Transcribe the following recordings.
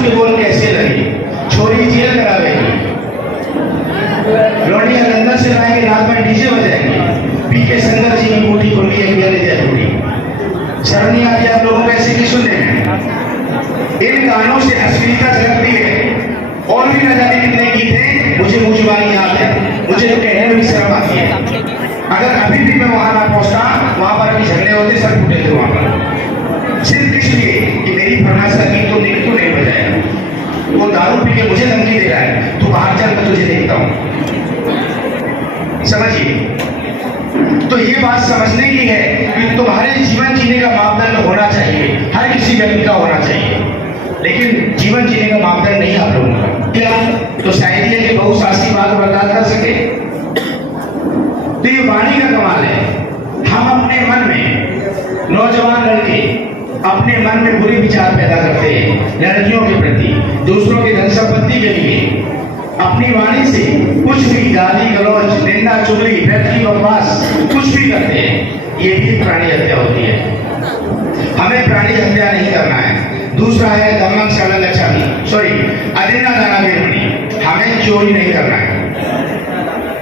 सासू के बोल कैसे लगे, छोरी जेल करावेगी, लौंडिया लंदन से लाएंगे, रात में डीजे बजाएंगे, पी के शंकर जी की बूटी खोल के जयपुरी। शर्म नहीं आती आप लोगों को ऐसे की सुनने में? इन गानों से अश्लीलता झलकती है। और भी न जाने कितने गीत हैं, मुझे मुंह जुबानी याद है, मुझे तो कहने में भी शर्म आती है। अगर अभी भी मैं वहां ना पहुंचता, वहां पर अभी झगड़े होते, सर फूटे थे वहां पर, सिर्फ इसलिए कि मेरी फरमाइश का गीत तो नहीं बजाया। वो दारू पी के मुझे धमकी दे रहा है, तू बाहर चल, मैं तुझे देखता हूं। समझिए, तो ये बात समझने की है कि तुम्हारे जीवन जीने का मापदंड होना चाहिए, हर किसी व्यक्ति का होना चाहिए, लेकिन जीवन जीने का मापदंड नहीं आप लोगों का। क्या तो शायद ये कि बहुशासी बात बर्दाश्त कर सके, तो ये वाणी का कमाल है। हम अपने मन में, नौजवान लड़के अपने मन में बुरे विचार पैदा करते हैं लड़कियों के प्रति, दूसरों की धन संपत्ति के लिए, अपनी वाणी से कुछ भी गाली गलौज, निंदा चुगली, व्यक्ति बकवास कुछ भी करते हैं, ये भी प्राणी हत्या होती है। हमें प्राणी हत्या नहीं करना है। दूसरा है दमन सलन लक्षामी, सॉरी अदिना दाना बेरमणी, हमें चोरी नहीं करना है।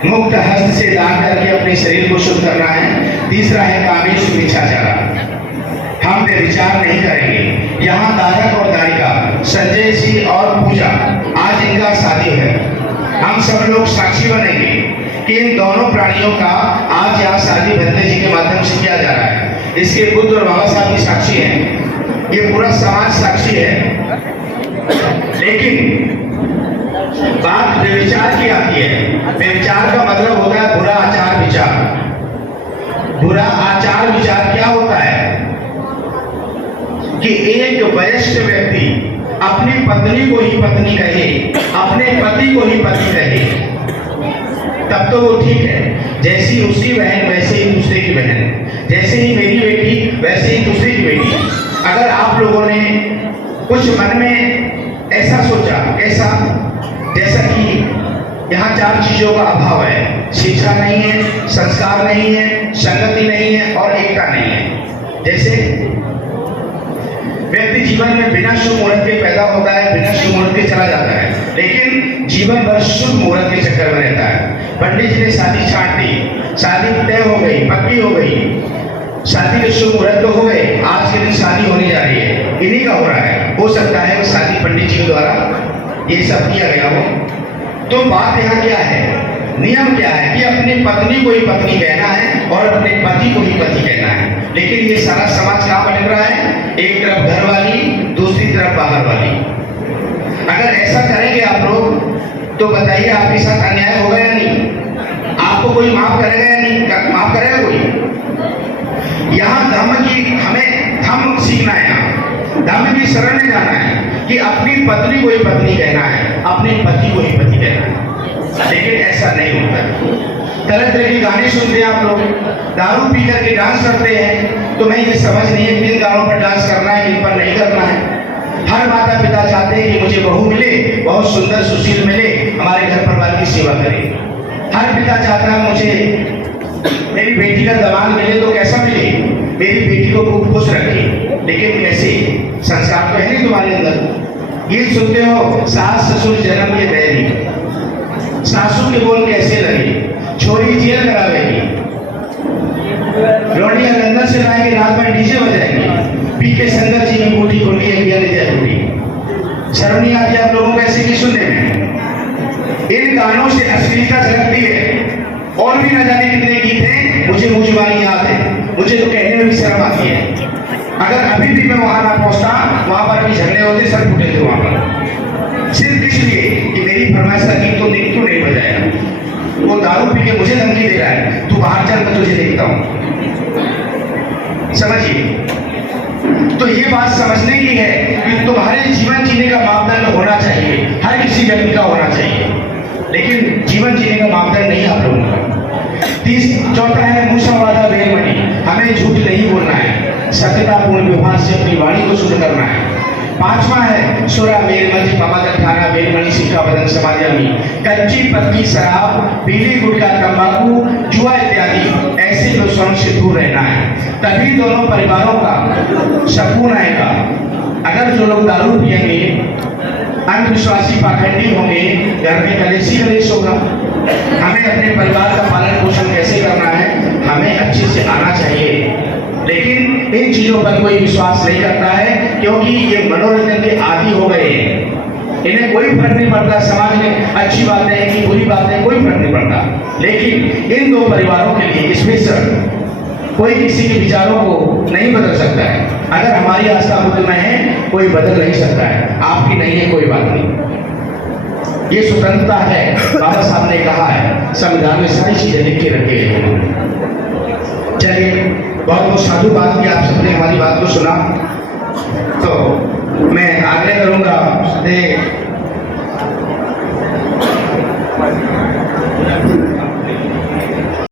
मुक्त हस्त से दान करके अपने शरीर को शुद्ध करना है। तीसरा है कामेश मिच्छाचारा, हम व्यभिचार नहीं करेंगे। यहाँ दारक और दारिका, संजय जी और पूजा, आज इनका शादी है। हम सब लोग साक्षी बनेंगे कि इन दोनों प्राणियों का आज यहाँ शादी भद्रे जी के माध्यम से किया जा रहा है। इसके बुद्ध और बाबा साहब भी साक्षी हैं, ये पूरा समाज साक्षी है। लेकिन बात व्यभिचार की आती है। व्यभिचार का मतलब होता है बुरा आचार विचार। बुरा आचार विचार क्या होता है कि एक वयस्क व्यक्ति अपनी पत्नी को ही पत्नी कहे, अपने पति को ही पति कहे, तब तो वो ठीक है। जैसी उसकी बहन वैसे ही दूसरे की बहन, जैसे ही मेरी बेटी वैसे ही दूसरे की बेटी। अगर आप लोगों ने कुछ मन में ऐसा सोचा, ऐसा जैसा कि यहाँ चार चीजों का अभाव है, शिक्षा नहीं है, संस्कार नहीं है, संगति नहीं है और एकता नहीं है। जैसे व्यक्ति जीवन में बिना शुभ मुहूर्त के पैदा होता है, बिना शुभ मुहूर्त के चला जाता है, लेकिन जीवन भर शुभ मुहूर्त के चक्कर में रहता है। पंडित जी ने शादी छांट दी, शादी तय हो गई, पक्की हो गई, शादी के शुभ मुहूर्त तो हो गए, आज के दिन शादी होने जा रही है, इन्हीं का हो रहा है। हो सकता है कि शादी पंडित जी के द्वारा ये सब किया गया हो। तो बात यहाँ क्या है, नियम क्या है कि अपनी पत्नी को ही पत्नी कहना है और अपने पति को ही पति कहना है। लेकिन ये सारा समाज कहाँ भटक रहा है, एक तरफ घर वाली, दूसरी तरफ बाहर वाली। अगर ऐसा करेंगे आप लोग तो बताइए आपके साथ अन्याय होगा या नहीं? आपको कोई माफ करेगा या नहीं? माफ करेगा कोई? यहाँ धर्म की हमें धर्म सीखना है, यहाँ धर्म की शरण में जाना है कि अपनी पत्नी को ही पत्नी कहना है, अपने पति को ही पति कहना है। लेकिन ऐसा नहीं होता है। तरह तरह के गाने सुनते हैं आप लोग, दारू पी करके डांस करते हैं। तो मैं ये समझ नहीं है किन गानों पर डांस करना है, किन पर नहीं करना है। हर माता पिता चाहते हैं कि मुझे बहू मिले, बहुत सुंदर सुशील मिले, हमारे घर परिवार की सेवा करे। हर पिता चाहता है मुझे मेरी बेटी का दमाद मिले तो कैसा मिले, मेरी बेटी को खूब खुश रखे। लेकिन कैसे, संस्कार तो है नहीं तुम्हारे अंदर। ये सुनते हो सास ससुर जन्म के बैरी, सासू के बोल कैसे लगे, छोरी जेल करावेगी, लौंडिया लंदन से लाएंगे, रात में डीजे बजाएंगे, पी के शंकर जी की बूटी खोल के जयपुरी। शर्म नहीं आती आप लोगों को ऐसे की सुनने में? इन गानों से अश्लीलता झलकती है। और भी न जाने कितने गीत हैं, मुझे मुंह जुबानी याद है, मुझे तो कहने में भी शर्म आती है। अगर अभी भी मैं वहां ना पहुंचता, वहां पर अभी झगड़े होते, सर फूटे थे वहां पर, सिर्फ इसलिए कि मेरी फरमाइश का गीत तो नहीं बजाया। वो दारू पी के मुझे धमकी दे रहा है, तू बाहर चल, मैं तुझे देखता हूं। समझिए, तो ये बात समझने की है कि तुम्हारे जीवन जीने का मापदंड होना चाहिए, हर किसी व्यक्ति का होना चाहिए, लेकिन जीवन जीने का मापदंड नहीं आप लोगों का। चौथा है मूषावादा वेरमणि, हमें झूठ नहीं बोलना है, सत्यतापूर्ण व्यवहार से अपनी वाणी को शुद्ध करना है। पांचवा है सुरा वेरमणि पमागत खाना वेरमणि शिक्षा बदन समाजामी, कच्ची पक्की शराब, पीली गुटखा, तंबाकू, जुआ इत्यादि ऐसे व्यसनों से दूर रहना है, तभी दोनों परिवारों का सुकून आएगा। अगर जो लोग दारू पिएंगे अंधविश्वासी पाखंडी होंगे, घर में कलेश ही कलेश होगा। हमें अपने परिवार का पालन पोषण कैसे करना है, हमें अच्छे से आना चाहिए। लेकिन इन चीजों पर कोई विश्वास नहीं करता है, क्योंकि ये मनोरंजन के आदी हो गए हैं। इन्हें कोई फर्क नहीं पड़ता समाज में अच्छी बात है कि बुरी बात है, कोई फर्क नहीं पड़ता। लेकिन इन दो परिवारों के लिए स्पेशल कोई किसी के विचारों को नहीं बदल सकता है। अगर हमारी आस्था बुद्ध में है, कोई बदल नहीं सकता है। आपकी नहीं है, कोई बात नहीं, ये स्वतंत्रता है। बाबा साहब ने कहा है, संविधान में सारी चीजें लिख के रखे हैं। चलिए, बहुत बहुत साधु बात की, आप सबने हमारी बात को सुना। तो मैं आग्रह करूंगा